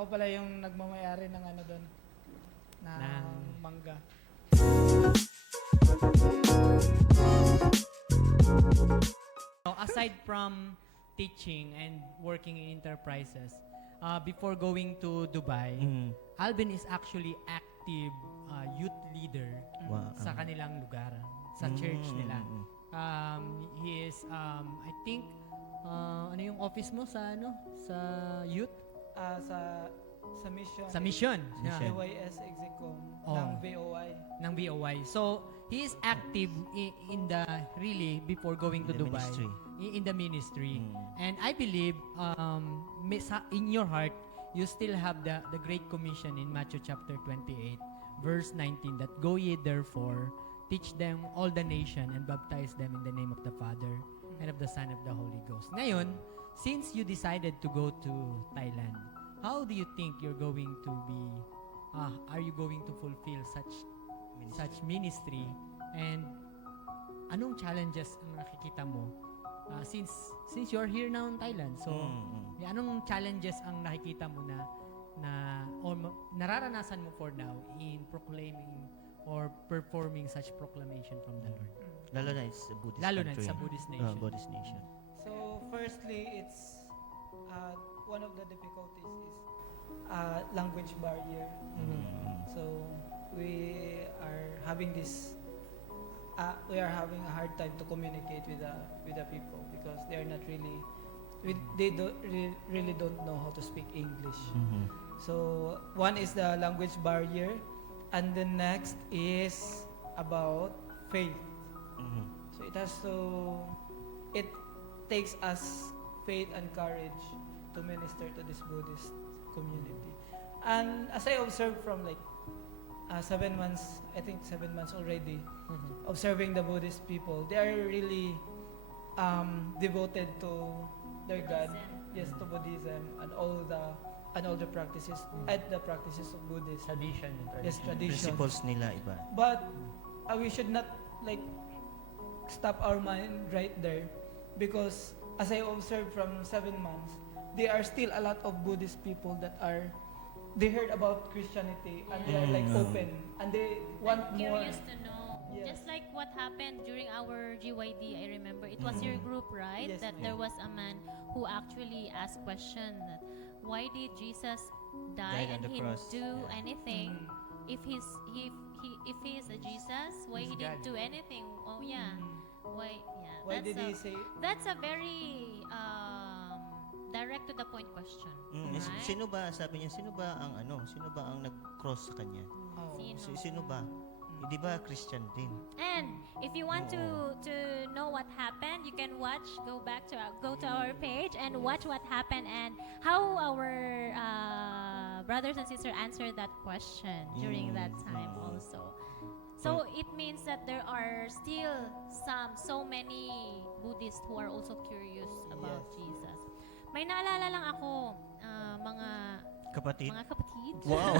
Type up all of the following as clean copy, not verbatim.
Ako pala yung nagmamayari ng ano doon, ng mangga. So, aside from teaching and working in enterprises, before going to Dubai, Alvin is actually active youth leader Wow. sa kanilang lugar, sa church nila. He is, I think, ano yung office mo sa ano? Sa youth? Sa mission. Sa mission. Yeah. JYS Execom Oh. ng VOI. Ng VOY. So, he is active in the, really, before going to In the Dubai. ministry. In the ministry. And I believe, in your heart, you still have the Great Commission in Matthew chapter 28, verse 19, that go ye therefore, teach them all the nation, and baptize them in the name of the Father, and of the Son, and of the Holy Ghost. Ngayon, since you decided to go to Thailand, how do you think you're going to be, are you going to fulfill such ministry? And anong challenges ang nakikita mo since you're here now in Thailand? So, anong challenges ang nakikita mo or nararanasan mo for now in proclaiming or performing such proclamation from the Lord? Lalo na it's a Buddhist Lalo na country. sa Buddhist nation. Buddhist nation. So, firstly, it's one of the difficulties is language barrier. So, we are having we are having a hard time to communicate with the people because they are not really, really don't know how to speak English. So, one is the language barrier, and the next is about faith. So it takes us faith and courage to minister to this Buddhist community. And as I observed from like 7 months, I think 7 months already, observing the Buddhist people, they are really devoted to their God, yes, to Buddhism and all the practices and the practices of Buddhism. Tradition and tradition. Yes, tradition. Principles nila iba. But we should not like stop our mind right there because as I observed from 7 months, there are still a lot of Buddhist people that they heard about Christianity and they are like open and they want more. Curious to know. Yes. Just like what happened during our GYD, I remember it was your group, right? Yes, That ma'am. there was a man who actually asked question that why did Jesus die Died on and the he cross. do Yeah. anything? If he is a Jesus, why he didn't do anything? Oh yeah. Why Why did he say? That's a very direct to the point question. Right? Sino ba, sabi niya, sino ba ang nag-cross sa kanya? Oh. Sino ba? Di ba Christian din? And if you want to know what happened, you can go to our page and watch what happened and how our brothers and sisters answered that question during that time also. So it means that there are still so many Buddhists who are also curious about Yes. Jesus. May naalala lang ako, mga Kapatid? kapatid. Wow!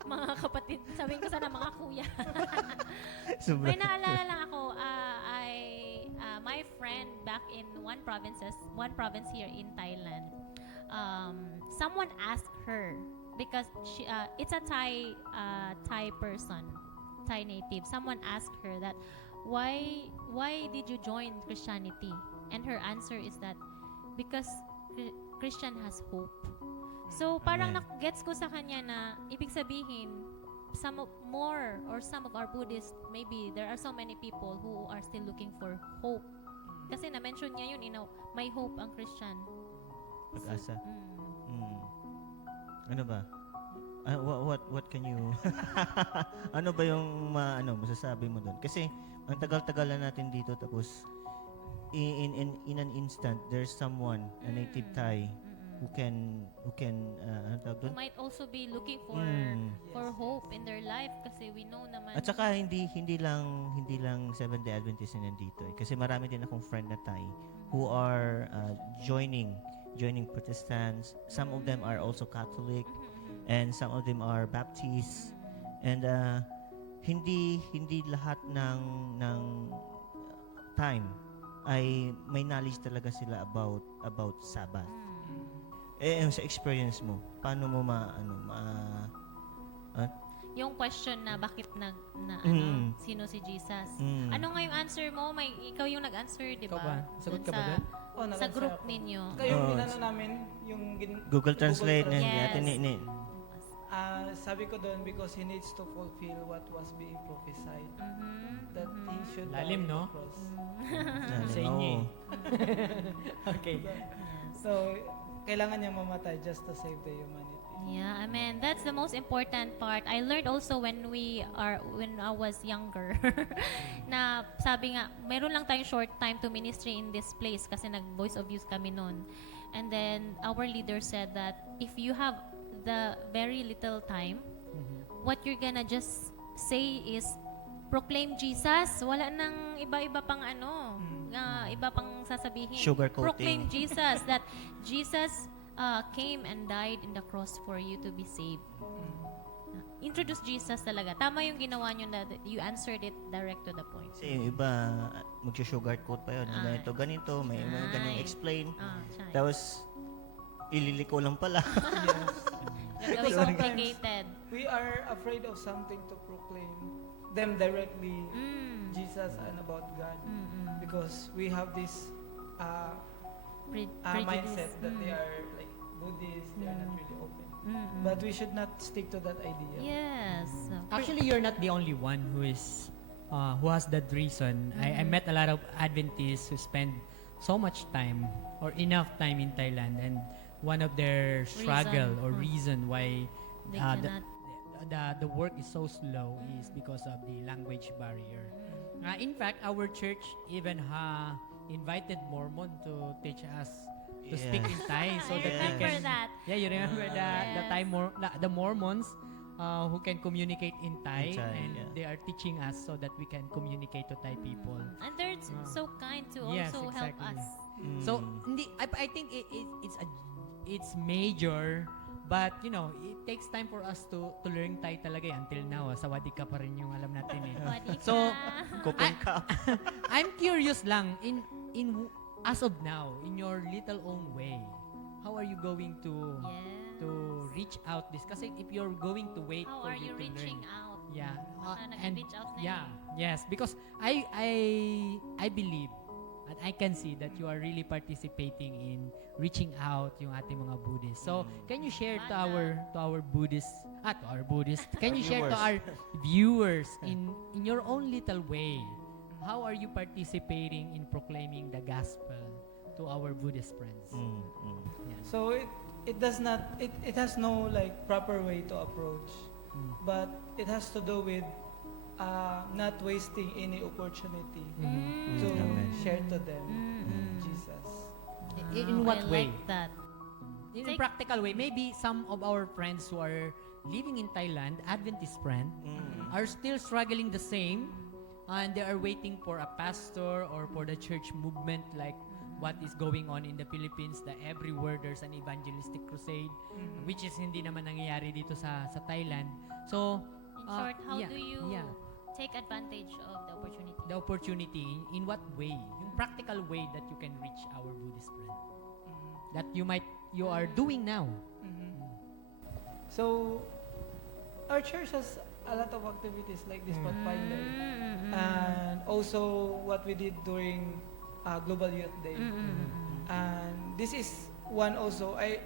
Mga kapatid. Sabihin ko sana mga kuya. Sobra. May naalala lang ako, my friend back in one province here in Thailand, someone asked her, because it's a Thai person, Thai native. Someone asked her that, why did you join Christianity? And her answer is that, because Christian has hope. So parang Amen. gets ko sa kanya na ibig sabihin some of our Buddhists, maybe there are so many people who are still looking for hope. Kasi na-mention niya yun, may hope ang Christian. Pag-asa. Ano ba? What can you ano ba yung masasabi mo doon? Kasi ang tagal-tagal na natin dito tapos in an instant there's someone, a native Thai who can ano tawag Who doon? might also be looking for hope in their life kasi we know naman. At saka hindi lang Seventh-day Adventist na nandito eh. Kasi marami din akong friend na Thai who are joining Protestants. Some of them are also Catholic and some of them are Baptist. And hindi lahat ng time ay may knowledge talaga sila about Sabbath. yung sa experience mo, paano mo Yung question na bakit sino si Jesus? Ano nga yung answer mo? Ikaw yung nag-answer, di Ikaw ba? ba? Sagot Dun ka ba sa- doon? Oh, Sa nag-answer group ako. ninyo. Kaya yung Oh, ginano namin, yung Google Translate na Yes. sabi ko doon because he needs to fulfill what was being prophesied. That he should Lalim, die on no? the cross. Sa inyo eh. Okay. So, kailangan niya mamatay just to save the humanity. Yeah, amen. That's the most important part. I learned also when I was younger na sabi nga, meron lang tayong short time to ministry in this place kasi nag-voice of youth kami noon. And then our leader said that if you have the very little time, what you're gonna just say is proclaim Jesus. Wala nang iba-iba pang iba pang sasabihin. Sugarcoating. Proclaim Jesus, that Jesus came and died in the cross for you to be saved. Introduce Jesus talaga. Tama yung ginawa nyo na you answered it direct to the point. Kasi yung iba, mag-sugarcoat pa yun. Ganito, may mga ganyan Ay. explain. Siya. Tapos, ililiko lang pala. Gagawin Sometimes- complicated. We are afraid of something to proclaim them directly, Jesus and about God. Because we have this Prejudice. mindset that they are like Buddhists, they are not really open. But we should not stick to that idea. Yes. Actually, you're not the only one who has that reason. I met a lot of Adventists who spend so much time or enough time in Thailand, and one of their struggle or reason why They the work is so slow is because of the language barrier. In fact, our church even invited Mormon to teach us to speak in Thai, so I that we remember can. that. Yeah, you remember the Yes. Thai the Mormons who can communicate in Thai, In Thai, and yeah. they are teaching us so that we can communicate to Thai people. And they're so kind to Yes, also help exactly. us. So I think it's major, but you know it takes time for us to learn Thai talaga until now. Sawadee ka pa rin yung alam natin eh. Pwede So, ka. Kupin ka. I'm curious lang in as of now in your little own way, how are you going to Yes. reach out this? Kasi if you're going to wait How for are you to reaching learn, out? yeah, And reach out na yeah, yes, because I believe and I can see that you are really participating in reaching out yung ating mga Buddhists. So, can you share to our Buddhists, can you share to our viewers in your own little way, how are you participating in proclaiming the gospel to our Buddhist friends? Yeah. So it does not it has no like proper way to approach, but it has to do with not wasting any opportunity to Amen. share to them Jesus. In what I way? like that. In a Take- practical way, maybe some of our friends who are living in Thailand, Adventist friend, are still struggling the same, and they are waiting for a pastor or for the church movement like what is going on in the Philippines, that everywhere there's an evangelistic crusade, which is hindi naman nangyayari dito sa Thailand. So, In short, how yeah, do you yeah, take advantage of the opportunity? the opportunity, in what way, yung practical way that you can reach our Buddhist friend, that you are doing now. So our church has a lot of activities like this Pathfinder, and also what we did during Global Youth Day. And this is one also. I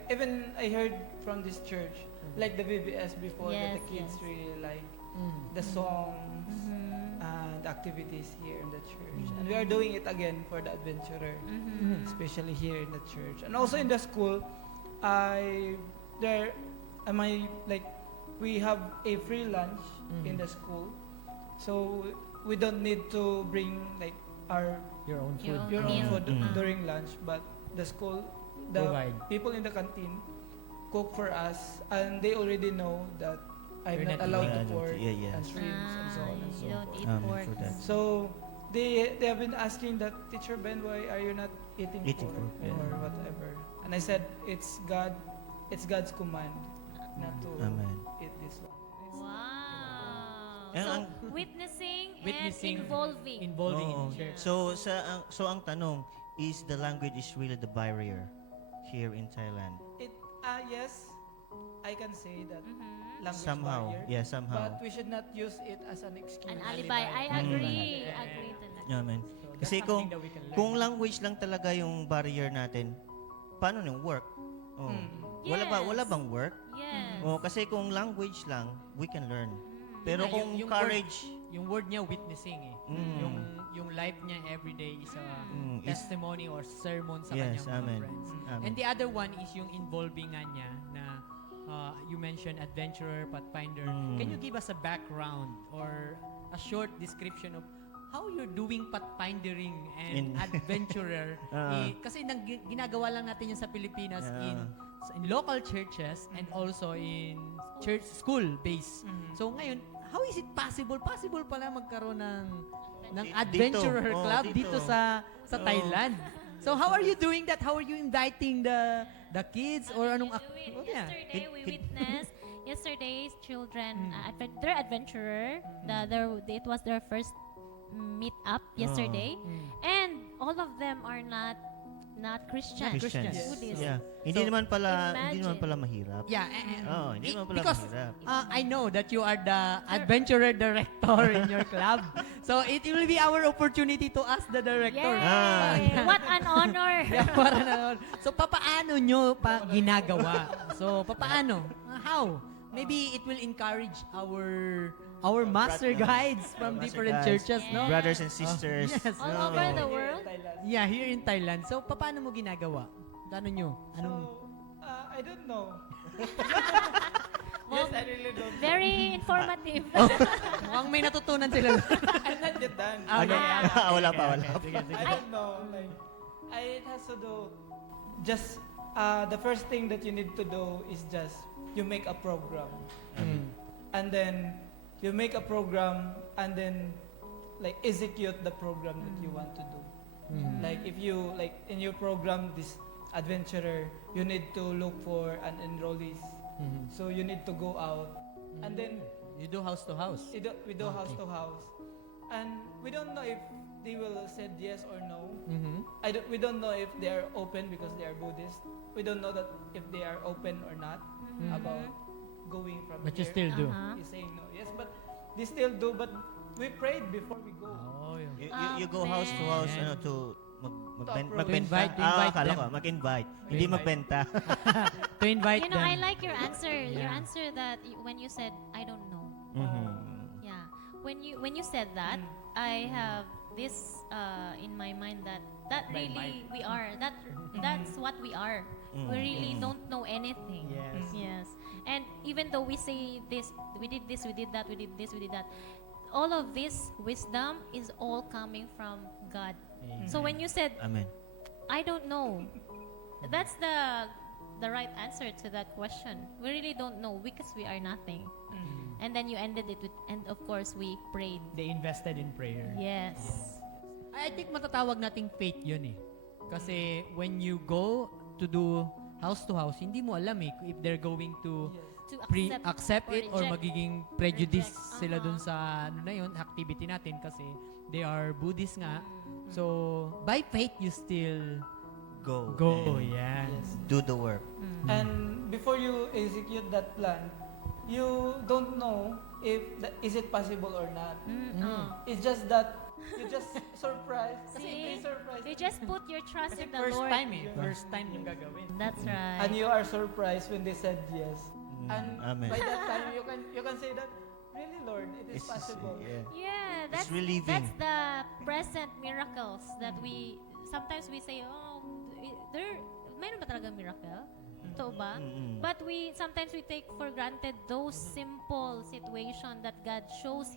heard from this church, like the BBS before, that the kids Yes. really like the songs and activities here in the church. And we are doing it again for the adventurer, especially here in the church. And also in the school, we have a free lunch in the school. So we don't need to bring like our Your own food. your own Meal. food during lunch, but the school, the Provide. people in the canteen cook for us, and they already know that I'm You're not not allowed to eating. pork Yeah, yeah. and shrimps and so on and so You don't forth. eat pork. For that. So they have been asking that, Teacher Ben, why are you not eating Eating pork pork, yeah. or whatever? And I said it's God's command not to Amen. eat this one. Wow. And So, ang- witnessing Witnessing, and involving. involving Oo. in church. So ang tanong is the language is really the barrier here in Thailand. Yes, I can say that Mhm. language Somehow. barrier. Yeah, somehow. But we should not use it as an excuse. An alibi. I Mm. agree. Mm. Agree to that. Amen. So that's Kasi something that we can learn. Kung language lang talaga yung barrier natin, paano yung work? Oh. Wala Yes. bang work? Yes. Oh, kasi kung language lang, we can learn. Mm. Pero Ah, kung yung courage, yung word niya witnessing eh. Mm. Yung life niya everyday is a is- testimony or sermon sa Yes, kanyang mga amen. friends. Amen. And the other one is yung involving nga niya na you mentioned adventurer, pathfinder. Mm. Can you give us a background or a short description of how you're doing pathfindering and In- adventurer? Ah. Kasi ginagawa lang natin yan sa Pilipinas Yeah. in local churches and also in church school base. So ngayon, how is it possible? Possible pala magkaroon ng Dito. adventurer Oh, club dito. dito sa Thailand. So how are you doing that? How are you inviting the kids or anong Do it. yeah. Yesterday we Hit- witnessed yesterday's children Mm. their adventurer. It was their first meet up yesterday, Mm. and all of them are not Christian. Christians. Yes. Buddhist. Yeah. Hindi So, naman pala imagine. mahirap. Yeah, Hindi naman pala because mahirap. I know that you are the adventurer director in your club. So it will be our opportunity to ask the director. Yay! Ah. What an honor! Yeah, para na. So papaano nyo pa ginagawa? So papaano? How? Maybe it will encourage our master guides from Master different guides. churches, no? Brothers and sisters. Yes. All No. over the world. Yeah, here in Thailand. So paano mo ginagawa? Paano nyo? Anong So, I don't know. Well, Yes, I really don't know. very informative. mukhang may natutunan sila. I'm not yet done. Ano? Wala pa. I don't know. Like, it has to do just the first thing that you need to do is just you make a program, Mm. and then you make a program, and then like execute the program that you want to do. Mm. Like if you like in your program, this adventurer, you need to look for an enrollees. Mhm. So you need to go out, and then You do house to house. we do house Okay. to house, and we don't know if they will said yes or no. Mhm. We don't know if they are open because they are Buddhist. We don't know that if they are open or not Mhm. about going from But you here. still do. Uh-huh. He's saying no. Yes, but they still do. But we prayed before we go. Oh, yun. You go house to house Amen. to approach. magbenta. To invite Akala them. ko, mag-invite. Hindi invite. magbenta. To invite You know, them. I like your answer. Your Yeah. answer that when you said I don't know. Mhm. Yeah. When you said that, I have this in my mind that My really we are. That's what we are. Mm. We really Mm. don't know anything. Yes. Yes. And even though we say this, we did this, we did that, we did this, we did that. All of this wisdom is all coming from God. So when you said Amen. I don't know, that's the right answer to that question. We really don't know because we are nothing. And then you ended it with, and of course we prayed. They invested in prayer. Yes. I think matatawag nating faith yun eh. Kasi when you go to do house to house, hindi mo alam eh if they're going to To accept it or reject. magiging prejudice Reject. sila dun Uh-huh. sa ano na yun, activity natin kasi they are Buddhist nga. So, by faith, you still Go. go. and Yan. Do the work. And before you execute that plan, you don't know if is it possible or not. It's just that you just surprised. Kasi See? may surprise. You just put your trust Kasi in the first Lord. time eh. First time yung gagawin. That's right. And you are surprised when they said yes. And Amen. by that time you can say that really, Lord, it is It's just- possible. yeah. Yeah, It's that's relieving. the present miracles that we sometimes we say, oh, there mayroon ba talagang miracle? Totoo ba? Mm-mm. But sometimes we take for granted those simple situation that God shows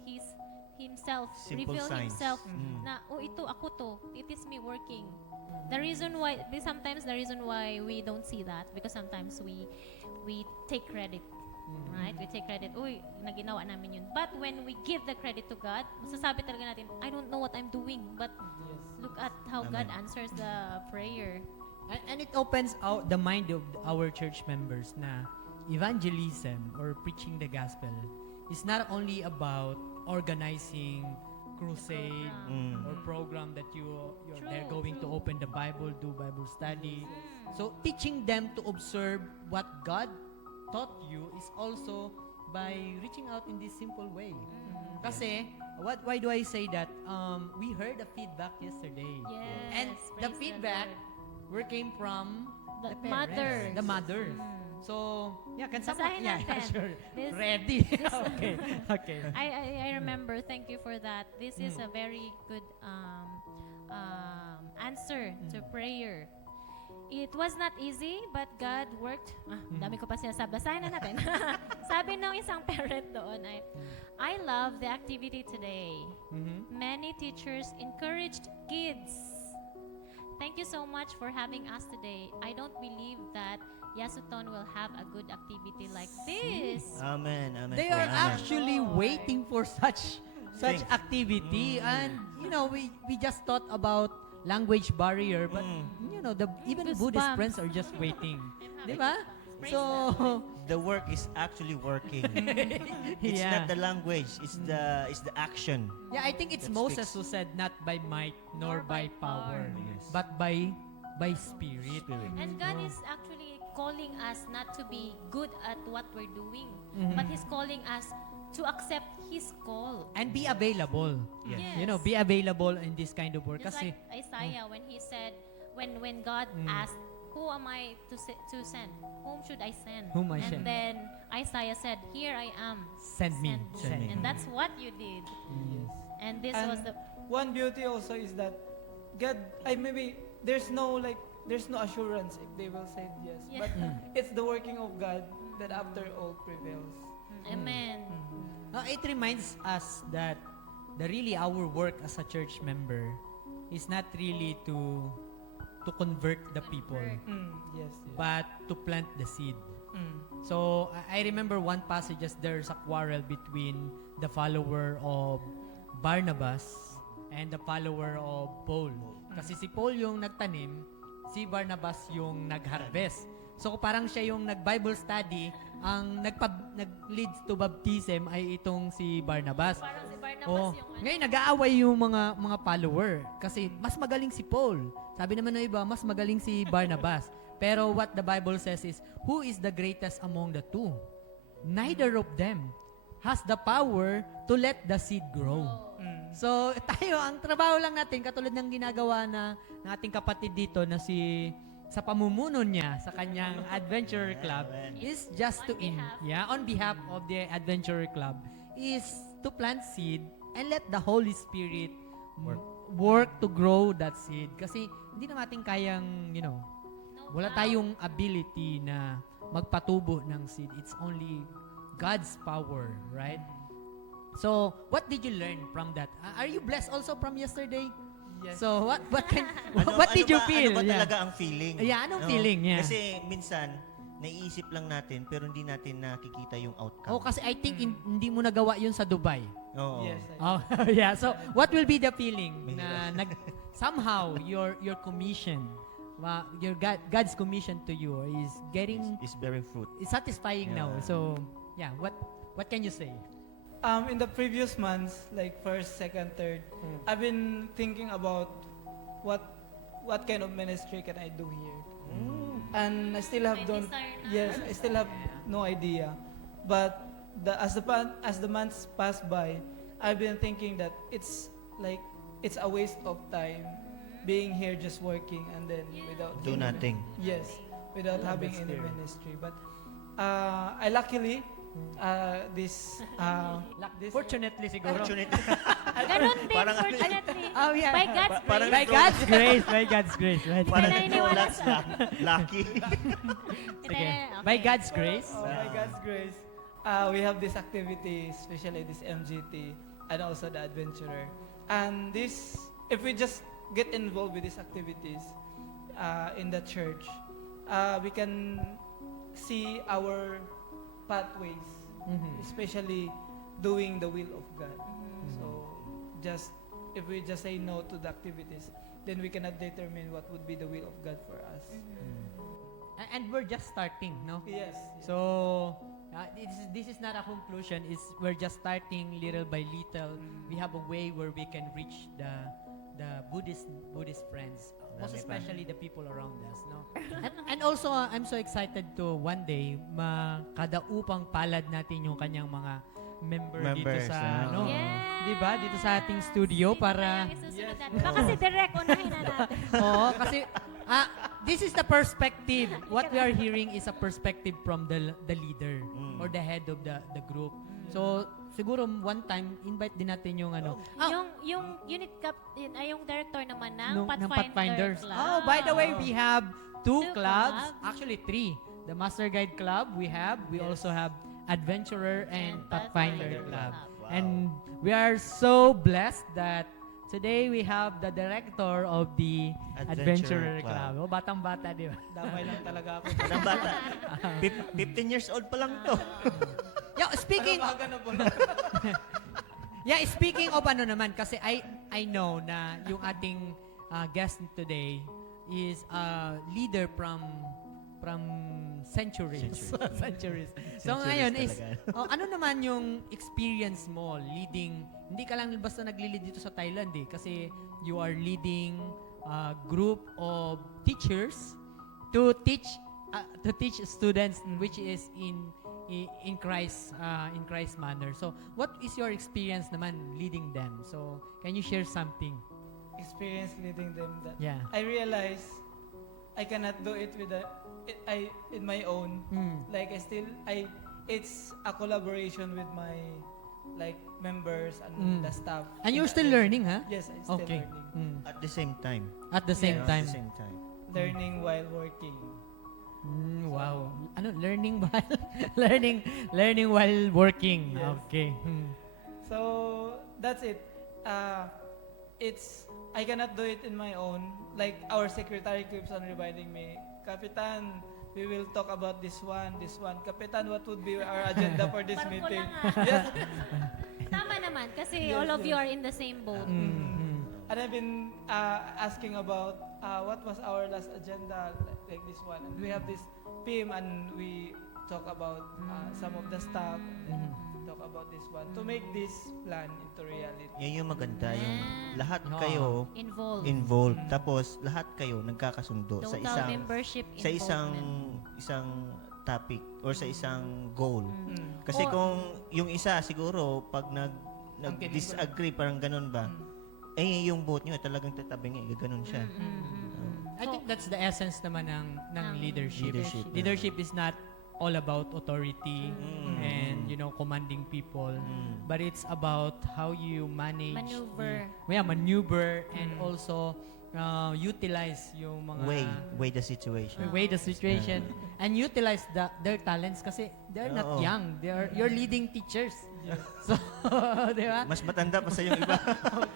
himself, Simple reveal signs. himself Mm. na oh ito ako to, it is me working. The reason why we don't see that because sometimes we take credit. Right? We take credit. Uy, naginawa namin yun. But when we give the credit to God, masasabi talaga natin, I don't know what I'm doing, but look at how God Amen. answers the prayer. And it opens out the mind of our church members na evangelism or preaching the gospel is not only about organizing crusade Mm. or program that they're True, going to true. open the Bible, do Bible study. Mm. So teaching them to observe what God taught you is also by reaching out in this simple way. Kasi why do I say that? We heard a feedback yesterday. Yes, And the praise feedback Lord. came from The the parents, mothers. the mothers. Mm. So, yeah, can someone, Basahin yeah, natin. sure. This- Ready. Okay. Okay. I remember. Thank you for that. This is a very good answer to prayer. It was not easy, but God worked. Dami ko pa sinasabi. Basahin na natin. Sabi ng isang parent doon ay, I love the activity today. Mhm. Many teachers encouraged kids. Thank you so much for having us today. I don't believe that Yasuton will have a good activity like this. Amen. Amen. They po. are Amen. actually Lord. waiting for such Things. activity, and we just thought about language barrier, but even Goosebumps. Buddhist friends are just waiting, di ba? Praise So The work is actually working. It's yeah, not the language, it's the action. yeah. I think it's that Moses speaks. who said, "Not by might nor by power, Yes. but by spirit." Spirit. And God is actually calling us not to be good at what we're doing, Mhm. but He's calling us to accept His call. And be available. Yes. Yes. Be available in this kind of work. Just Kasi, like Isaiah when he said, when God asked, "Who am I to send? Whom should I send?" Whom I and send. then Isaiah said, "Here I am. Send me. Send me." Send me. And that's what you did. Yes. And this And was the one beauty also is that God, maybe there's no assurance if they will say yes, Yeah. but it's the working of God that after all prevails. Amen. It reminds us that really our work as a church member is not really to convert the people, Yes, yes. but to plant the seed. Mm. So I remember one passage as there's a quarrel between the follower of Barnabas and the follower of Paul. Kasi si Paul yung nagtanim, si Barnabas yung nag-harvest. So parang siya yung nag-Bible study, ang nag-lead to baptism ay itong si Barnabas. Parang si Barnabas Oh, yung ano. ngayon nag-aaway yung mga follower kasi mas magaling si Paul. Sabi naman ng iba, mas magaling si Barnabas. Pero what the Bible says is, who is the greatest among the two? Neither of them has the power to let the seed grow. Mm. So, tayo, ang trabaho lang natin, katulad ng ginagawa ng ating kapatid dito na sa pamumuno niya sa kanyang adventure club is just to on behalf of the adventure club is to plant seed and let the Holy Spirit work to grow that seed. Kasi hindi na natin kayang, wala tayong ability na magpatubo ng seed. It's only God's power, right? So, what did you learn from that? Are you blessed also from yesterday? Yes. So, what did you feel? Ano ba Yeah. talaga ang feeling? Yeah, anong feeling? Yeah. Kasi minsan, naiisip lang natin, pero hindi natin nakikita yung outcome. Oh, kasi I think hindi mo nagawa yun sa Dubai. Oo. Yes. Oh, yeah. So, what will be the feeling na somehow your commission, God's commission to you is getting Is bearing fruit. is satisfying now. Yeah. So, yeah, what can you say? In the previous months, like first, second, third, I've been thinking about what kind of ministry can I do here, and I still have May don't. desire na. Yes, I still have no idea. But as the months pass by, I've been thinking that it's a waste of time being here just working and then without Do nothing. Yes, without having any ministry. But I luckily this Fortunately siguro. Fortunate. Ganun din, Parang- fortunately. Oh, yeah. By God's Parang- grace. By God's grace, by God's grace. Right? Parang naniniwala that's lucky. Sige. Okay. By God's grace. Oh, by God's grace, we have this activity, especially this MGT and also the Adventurer. And this, if we just get involved with these activities in the church, we can see our pathways, especially doing the will of God. So, if we just say no to the activities, then we cannot determine what would be the will of God for us. And we're just starting, no? Yes. So, this is not a conclusion. It's we're just starting little by little. We have a way where we can reach the Buddhist friends, most Dami pa. especially the people around us, no. And also I'm so excited to one day makadaupang palad natin yung kanyang mga dito Members, sa no? Yes. 'di ba? Dito sa ating studio para Isusunod natin. Baka si Direk, unahin na natin. Oo, kasi this is the perspective. What we are hearing is a perspective from the leader or the head of the group. So, siguro one time invite din natin yung ano. Yung unit captain, ay yung director naman ng ng Pathfinder Pathfinders. Club. Oh, by the way, we have two Two clubs, clubs. actually three. The Master Guide Club we also have Adventurer and Pathfinder Club. Wow. And we are so blessed that today we have the director of the Adventurer Adventurer Club. Oh, batang-bata, di ba? Damay lang talaga ako. Ng bata. 15 years old pa lang to. Yeah, speaking Ano na po? Yeah, speaking of ano naman, kasi I know na yung ating guest today is a leader from centuries. Centuries. So Centuries ngayon is, talaga. ano naman yung experience mo leading, hindi ka lang basta nag-lead dito sa Thailand kasi you are leading a group of teachers to teach students which is in Christ manner. So what is your experience naman leading them? So can you share something? Experience leading them that Yeah. I realize I cannot do it in my own. Like it's a collaboration with my members and the staff. And you're still learning, huh? Yes, I'm still Okay. learning. At the same time. At the same Yes. time. At the same time. Learning while working. Wow. Ano, learning while learning while working. Yes. Okay. So that's it. I cannot do it in my own. Like our secretary keeps on reminding me, Kapitan, we will talk about this one. Kapitan, what would be our agenda for this Parang meeting? kulang Yes. Tama naman, kasi Yes, all of you yes. are in the same boat. And I've been asking about what was our last agenda, like this one. And we have this PM and we talk about some of the stuff and talk about this one to make this plan into reality. Yan yung maganda. Yung lahat Oo. kayo Involved. tapos lahat kayo nagkakasundo sa Total isang membership sa isang topic or sa isang goal. Kasi O- kung yung isa siguro pag nag-disagree parang ganun ba? Yung vote nyo talagang tatabing gaganon siya. I think that's the essence naman ng leadership. Leadership. Leadership is not all about authority and commanding people, but it's about how you manage maneuver and also utilize yung mga Weigh the situation. weigh the situation and utilize their talents kasi they're not Oo. young, you're leading teachers. So, di ba? Mas matanda pa sa yung iba.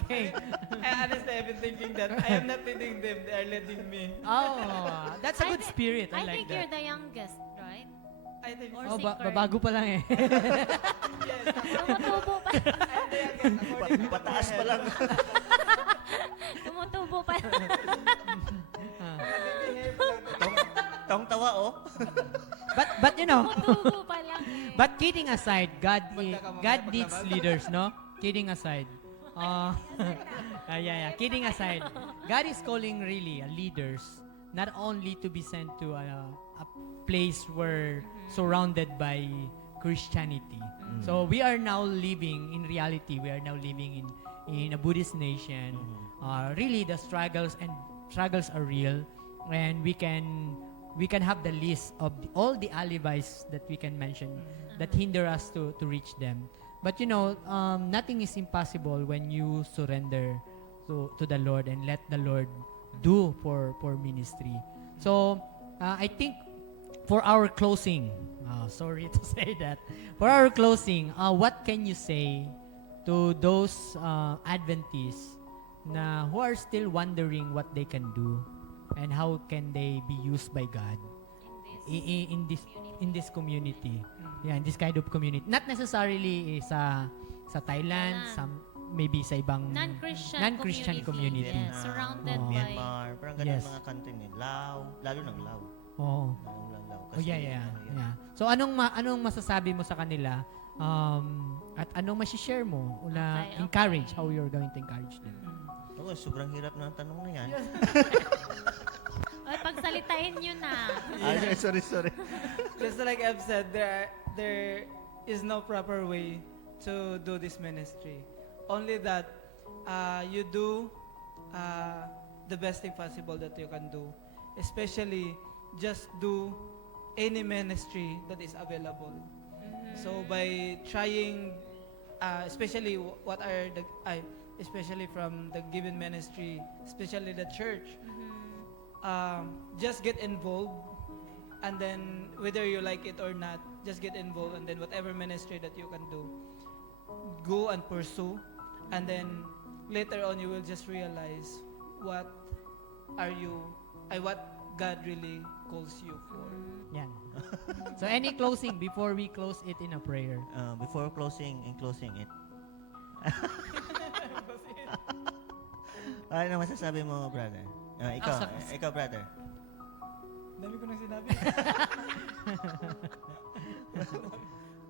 Okay. Honestly, I've been thinking that I am not leading them, they are leading me. Oh, that's a good spirit. I I like think you're that. the youngest, right? I think Or Oh, sicker. bago pa lang eh. yes. Tumutubo pa. I'm the youngest according to Pataas my pa lang. Tumutubo pa. Tong tawa oh. But Tumutubo pa lang eh. but kidding aside, God needs leaders, no? Kidding aside. Yeah. Kidding aside, God is calling really leaders not only to be sent to a place where surrounded by Christianity. So we are now living in reality. We are now living in a Buddhist nation. Really, the struggles are real, and we can have the list of all the alibis that we can mention that hinder us to reach them. But nothing is impossible when you surrender to the Lord and let the Lord do for ministry. So I think for our closing, sorry to say that, for our closing, what can you say to those Adventists who are still wondering what they can do and how can they be used by God in this community? Yeah, in this kind of community. Not necessarily sa Thailand, maybe sa ibang Non-Christian community. Yes, surrounded by Myanmar, parang ganun Yes. mga country ni Lao, lalo ng Lao. Oo. Lalong lang Lao. Kasi, yeah. yun. Yeah. So anong masasabi mo sa kanila? At anong ma-share mo na Okay, encourage, okay. how you're going to encourage them? Oo, sobrang hirap ng tanong na yan. Oy, pagsalitain nyo na. Sorry. Just like I've said, there is no proper way to do this ministry. Only that you do the best thing possible that you can do. Especially, just do any ministry that is available. So by trying, especially what are the, especially from the given ministry, especially the church, just get involved, and then whether you like it or not, just get involved, and then whatever ministry that you can do, go and pursue, and then later on you will just realize what God really calls you for. Yan. So any closing before we close it in a prayer? Before closing it. Ano masasabi mo, brother? Ikaw, brother. Dami ko nang sinabi.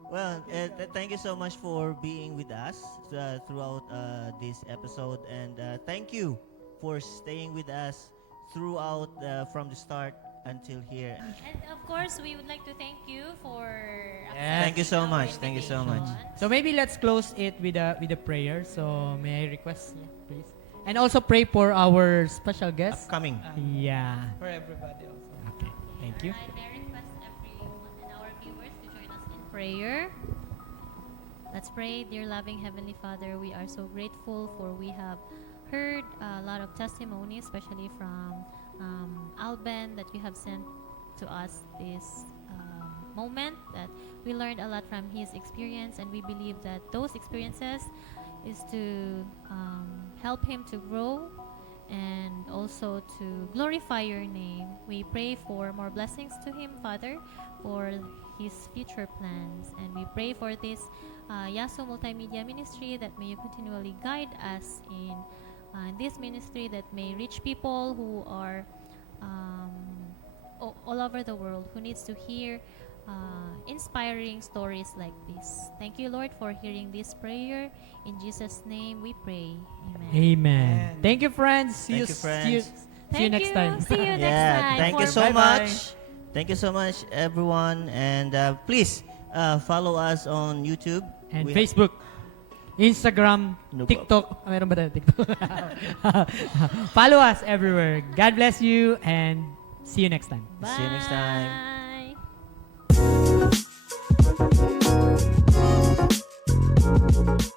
Well, thank you so much for being with us throughout this episode, and thank you for staying with us throughout from the start until here. And of course, we would like to thank you for Yes. Thank you so our much. Thank you so much. invitation. So maybe let's close it with a prayer. So may I request, please? And also pray for our special guest. Upcoming. Yeah. For everybody also. Okay. Thank you. I may request everyone and our viewers to join us in prayer. Let's pray. Dear loving Heavenly Father, we are so grateful for we have heard a lot of testimonies, especially from Alben, that you have sent to us this moment, that we learned a lot from his experience, and we believe that those experiences is to help him to grow and also to glorify your name. We pray for more blessings to him, Father, for his future plans, and we pray for this Yaso Multimedia Ministry, that may you continually guide us in this ministry, that may reach people who are all over the world, who needs to hear inspiring stories like this. Thank you, Lord, for hearing this prayer. In Jesus' name we pray. Amen. Amen. Amen. Thank you, friends. See Thank you, friends. See you next time. See you next Yeah, time. thank you for- so Bye-bye. much. Thank you so much, everyone, and please follow us on YouTube And We- Facebook, Instagram, No TikTok. Meron ba tayo TikTok? Follow us everywhere. God bless you and see you next time. See you next time. Bye.